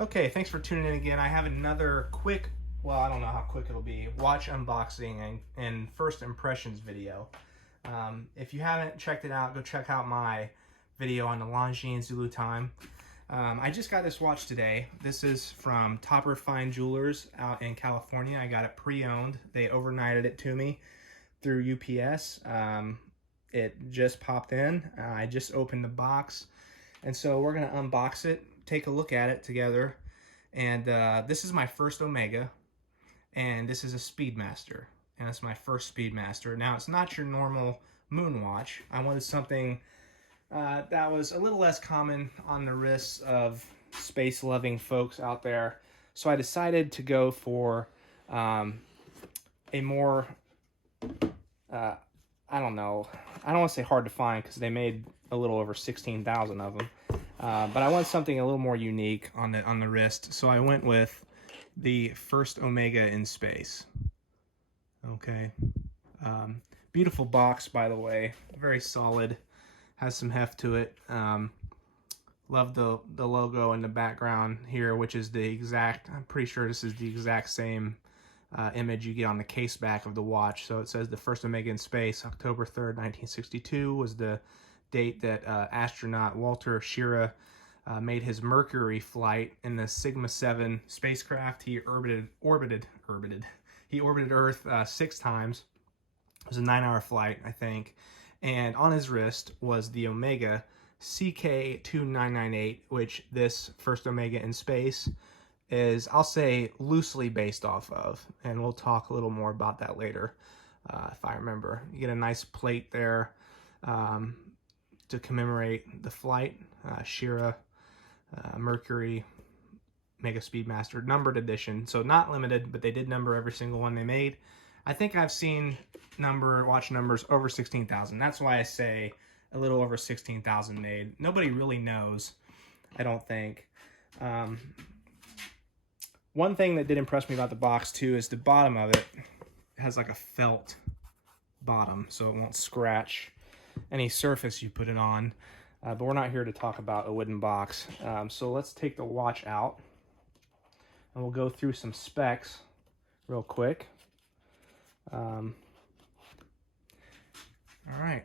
Okay, thanks for tuning in again. I have another quick, well, I don't know how quick it'll be, watch unboxing and first impressions video. If you haven't checked it out, go check out my video on the Longines Zulu Time. I just got this watch today. This is from Topper Fine Jewelers out in California. I got it pre-owned. They overnighted it to me through UPS. It just popped in. I just opened the box. And so we're going to unbox it, take a look at it together. And this is my first Omega, and this is a Speedmaster. And it's my first Speedmaster. Now, it's not your normal moon watch. I wanted something that was a little less common on the wrists of space-loving folks out there. So I decided to go for a more, I don't know, I don't want to say hard to find because they made a little over 16,000 of them. But I want something a little more unique on the wrist, so I went with the first Omega in space. Okay, beautiful box, by the way, very solid, has some heft to it. Love the logo in the background here, which is the exact, I'm pretty sure this is the exact same image you get on the case back of the watch. So it says the first Omega in space, October 3rd, 1962 was the date that astronaut Walter Schirra made his Mercury flight in the Sigma 7 spacecraft. He orbited Earth 6 times. It was a 9-hour flight, I think. And on his wrist was the Omega CK2998, which this first Omega in space is, I'll say, loosely based off of. And we'll talk a little more about that later, if I remember. You get a nice plate there to commemorate the flight. Schirra, Mercury, Mega Speedmaster, numbered edition. So not limited, but they did number every single one they made. I think I've seen watch numbers over 16,000. That's why I say a little over 16,000 made. Nobody really knows, I don't think. One thing that did impress me about the box too is the bottom of it has like a felt bottom, so it won't scratch any surface you put it on. But we're not here to talk about a wooden box. So let's take the watch out and we'll go through some specs real quick. All right.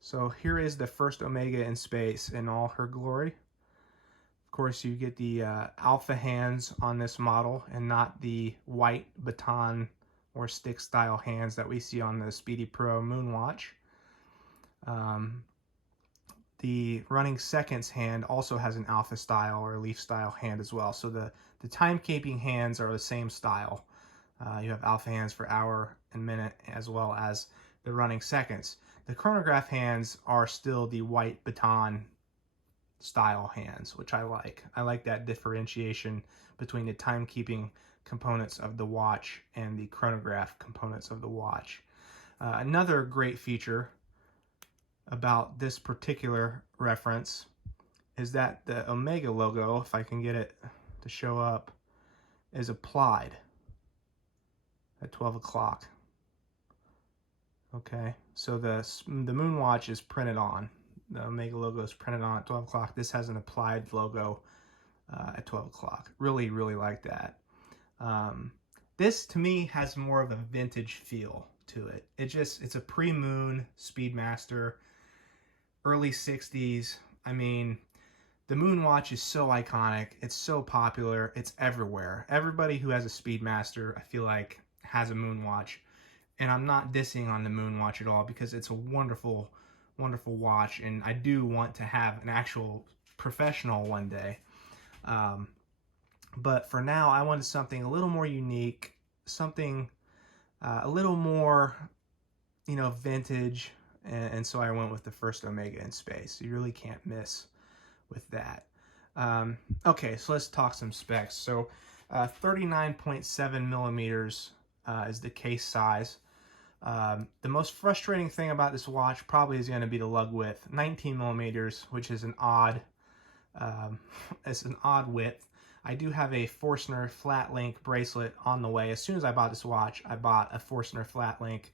So here is the first Omega in space in all her glory. Of course, you get the alpha hands on this model and not the white baton or stick style hands that we see on the Speedy Pro Moonwatch. The running seconds hand also has an alpha style or leaf style hand as well. So the timekeeping hands are the same style. You have alpha hands for hour and minute as well as the running seconds. The chronograph hands are still the white baton style hands, which I like. I like that differentiation between the timekeeping components of the watch and the chronograph components of the watch. Another great feature about this particular reference is that the Omega logo, if I can get it to show up, is applied at 12 o'clock. Okay, so the moon watch is printed on. The Omega logo is printed on at 12 o'clock. This has an applied logo at 12 o'clock. Really, really like that. This, to me, has more of a vintage feel to it. It's a pre-moon Speedmaster, early 60s. I mean, the moon watch is so iconic. It's so popular. It's everywhere. Everybody who has a Speedmaster, I feel like, has a moon watch. And I'm not dissing on the moon watch at all because it's a wonderful, wonderful watch. And I do want to have an actual professional one day. But for now, I wanted something a little more unique, something a little more, vintage. And so I went with the first Omega in space. You really can't miss with that. Okay, so let's talk some specs. So 39.7 millimeters is the case size. The most frustrating thing about this watch probably is going to be the lug width. 19 millimeters, which is an odd, width. I do have a Forstner flat link bracelet on the way. As soon as I bought this watch, I bought a Forstner flat link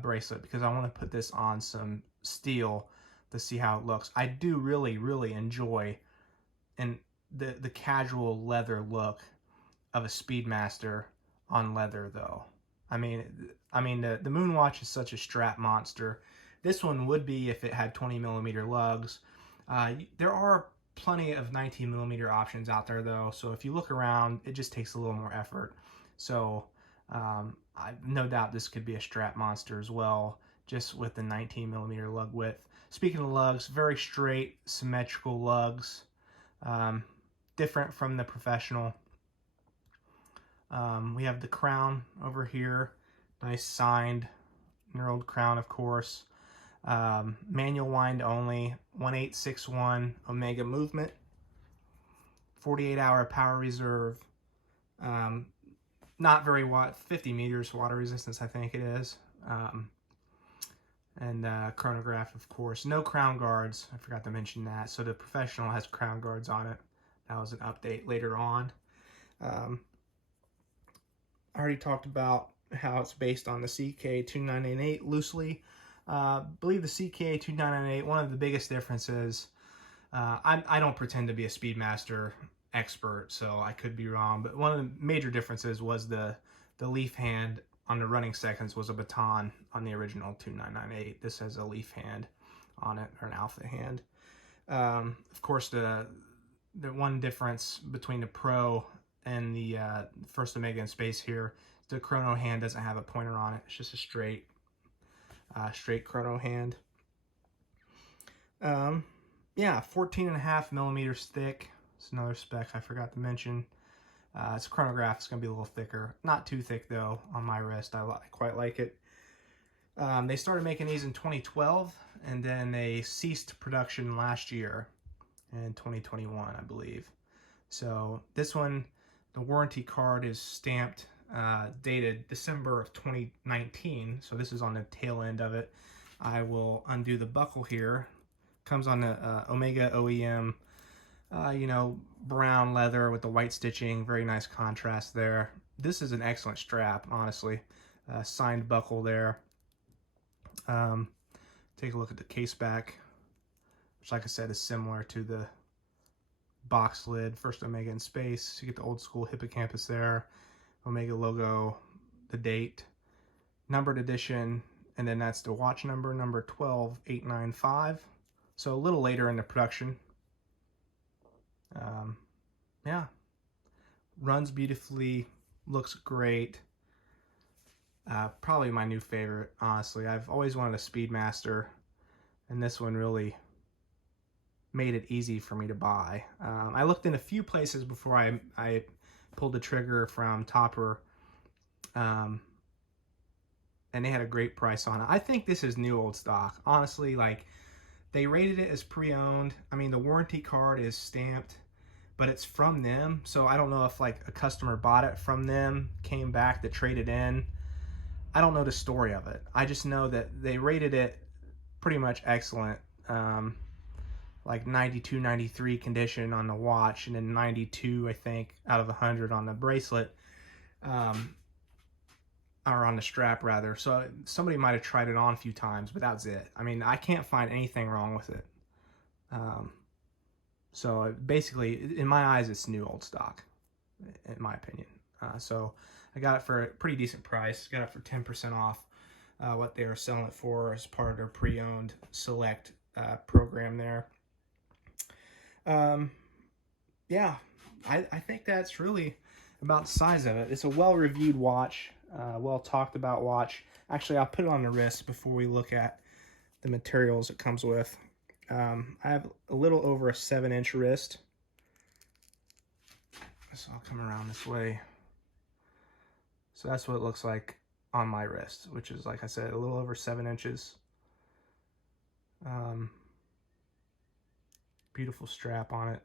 bracelet because I want to put this on some steel to see how it looks. I do really, really enjoy, and the casual leather look of a Speedmaster on leather, though. I mean, the Moonwatch is such a strap monster. This one would be if it had 20mm lugs. There are plenty of 19mm options out there, though, so if you look around, it just takes a little more effort. So no doubt this could be a strap monster as well, just with the 19mm lug width. Speaking of lugs, very straight, symmetrical lugs, different from the professional. We have the crown over here, nice signed, knurled crown, of course. Manual wind only, 1861 Omega movement, 48-hour power reserve, not very wide, 50 meters water resistance, I think it is. And chronograph, of course. No crown guards, I forgot to mention that. So the professional has crown guards on it. That was an update later on. I already talked about how it's based on the CK2998 loosely. Believe the CK2998, one of the biggest differences, I don't pretend to be a Speedmaster expert, so I could be wrong, but one of the major differences was the leaf hand on the running seconds was a baton on the original 2998. This has a leaf hand on it, or an alpha hand. Of course, the one difference between the Pro and the First Omega in space here, the chrono hand doesn't have a pointer on it. It's just a straight chrono hand. Yeah, 14.5mm thick. It's another spec I forgot to mention. Its chronograph is going to be a little thicker. Not too thick, though, on my wrist. I quite like it. They started making these in 2012, and then they ceased production last year in 2021, I believe. So this one, the warranty card is stamped, dated December of 2019. So this is on the tail end of it. I will undo the buckle here. Comes on the Omega OEM, you know, brown leather with the white stitching. Very nice contrast there. This is an excellent strap, honestly. Signed buckle there. Take a look at the case back, which, like I said, is similar to the box lid First Omega in space. You get the old school hippocampus there, Omega logo, the date, numbered edition, and then that's the watch number 12895. So a little later in the production. Yeah, runs beautifully, looks great. Probably my new favorite, honestly. I've always wanted a Speedmaster, and this one really made it easy for me to buy. I looked in a few places before I pulled the trigger from Topper, and they had a great price on it. I think this is new old stock. Honestly, like, they rated it as pre-owned. I mean, the warranty card is stamped, but it's from them. So I don't know if, like, a customer bought it from them, came back to trade it in. I don't know the story of it. I just know that they rated it pretty much excellent. Like 92, 93 condition on the watch, and then 92, I think, out of 100 on the bracelet. Or on the strap, rather. So somebody might have tried it on a few times, but that's it. I mean, I can't find anything wrong with it. So basically, in my eyes, it's new old stock, in my opinion. So I got it for a pretty decent price. Got it for 10% off what they were selling it for as part of their pre-owned select program there. Yeah, I think that's really about the size of it. It's a well-reviewed watch. Well talked about watch. Actually, I'll put it on the wrist before we look at the materials it comes with. I have a little over a 7-inch wrist. So I'll come around this way. So that's what it looks like on my wrist, which is, like I said, a little over 7 inches. Beautiful strap on it.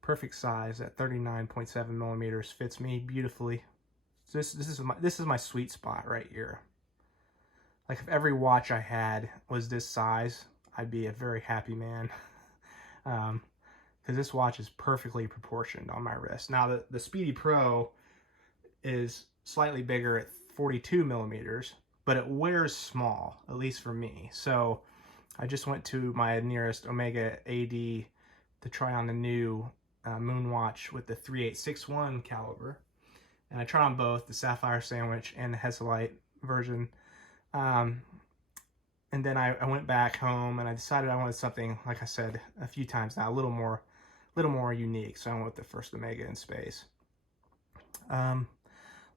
Perfect size at 39.7mm. Fits me beautifully. So this is my sweet spot right here. Like, if every watch I had was this size, I'd be a very happy man. Because this watch is perfectly proportioned on my wrist. Now the Speedy Pro is slightly bigger at 42mm, but it wears small, at least for me. So I just went to my nearest Omega AD to try on the new moon watch with the 3861 caliber. And I tried on both, the Sapphire Sandwich and the Hesalite version. And then I went back home and I decided I wanted something, like I said a few times now, a little more unique. So I went with the First Omega in space.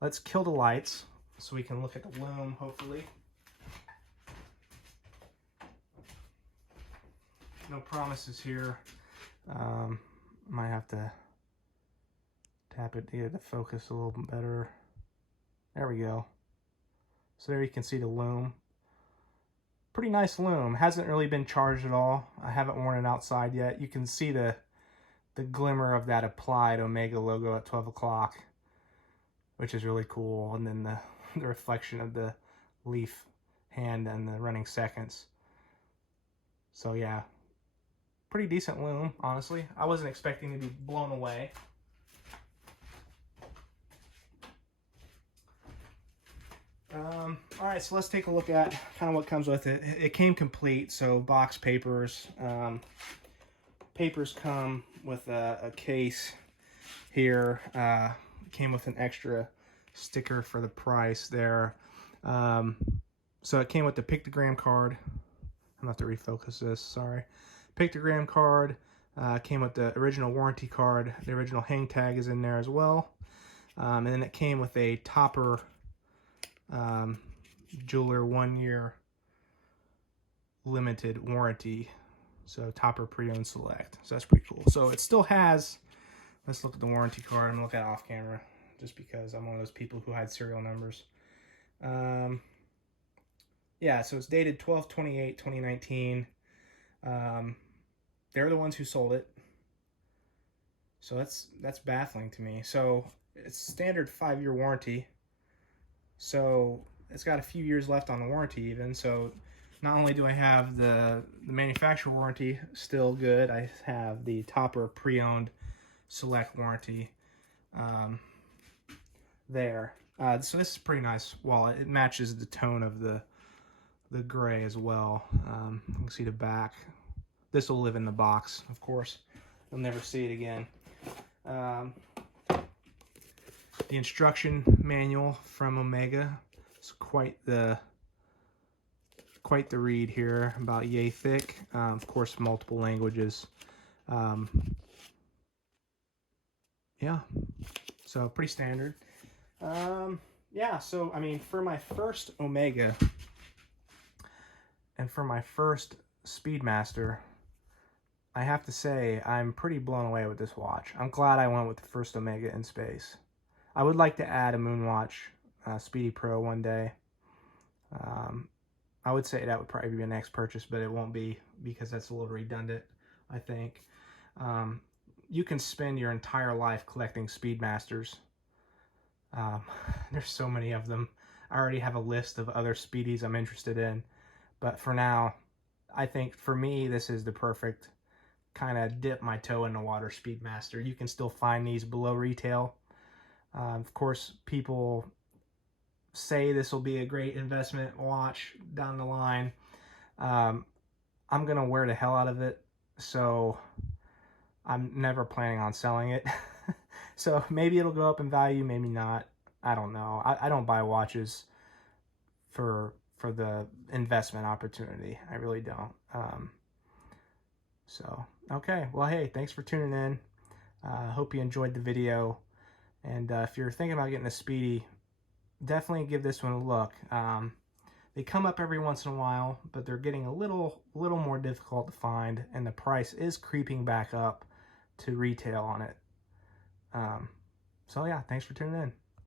Let's kill the lights so we can look at the lume, hopefully. No promises here. Might have to tap it to get it to focus a little bit better. There we go. So there you can see the lume. Pretty nice lume. Hasn't really been charged at all. I haven't worn it outside yet. You can see the glimmer of that applied Omega logo at 12 o'clock, which is really cool. And then the reflection of the leaf hand and the running seconds. So yeah, pretty decent lume, honestly. I wasn't expecting to be blown away. All right, so let's take a look at kind of what comes with it. It came complete, so box papers. Papers come with a case here. Came with an extra sticker for the price there. So it came with the pictogram card. I'm going to have to refocus this, sorry. Pictogram card. Came with the original warranty card. The original hang tag is in there as well. And then it came with a topper jeweler 1 year limited warranty. So topper pre-owned select. So that's pretty cool. So it still has, let's look at the warranty card. I'm gonna look at it off camera just because I'm one of those people who hide serial numbers. Yeah, so it's dated 12/28/2019. They're the ones who sold it. So that's baffling to me. So it's standard 5-year warranty. So it's got a few years left on the warranty even. So not only do I have the manufacturer warranty still good, I have the topper pre-owned select warranty there. So this is a pretty nice wallet. It matches the tone of the gray as well. You can see the back. This will live in the box, of course. You'll never see it again. The instruction manual from Omega. It's quite the read here, about yay thick. Of course, multiple languages. Yeah, so pretty standard. Yeah, so I mean, for my first Omega and for my first Speedmaster, I have to say I'm pretty blown away with this watch. I'm glad I went with the First Omega in space. I would like to add a Moonwatch Speedy Pro one day. I would say that would probably be my next purchase, but it won't be because that's a little redundant, I think. You can spend your entire life collecting Speedmasters. There's so many of them. I already have a list of other Speedies I'm interested in. But for now, I think for me, this is the perfect kind of dip my toe in the water Speedmaster. You can still find these below retail. Of course, people say this will be a great investment watch down the line. I'm going to wear the hell out of it, so I'm never planning on selling it. So maybe it'll go up in value, maybe not. I don't know. I don't buy watches for the investment opportunity. I really don't. So, okay. Well, hey, thanks for tuning in. Hope you enjoyed the video. And if you're thinking about getting a Speedy, definitely give this one a look. They come up every once in a while, but they're getting a little more difficult to find, and the price is creeping back up to retail on it. So yeah, thanks for tuning in.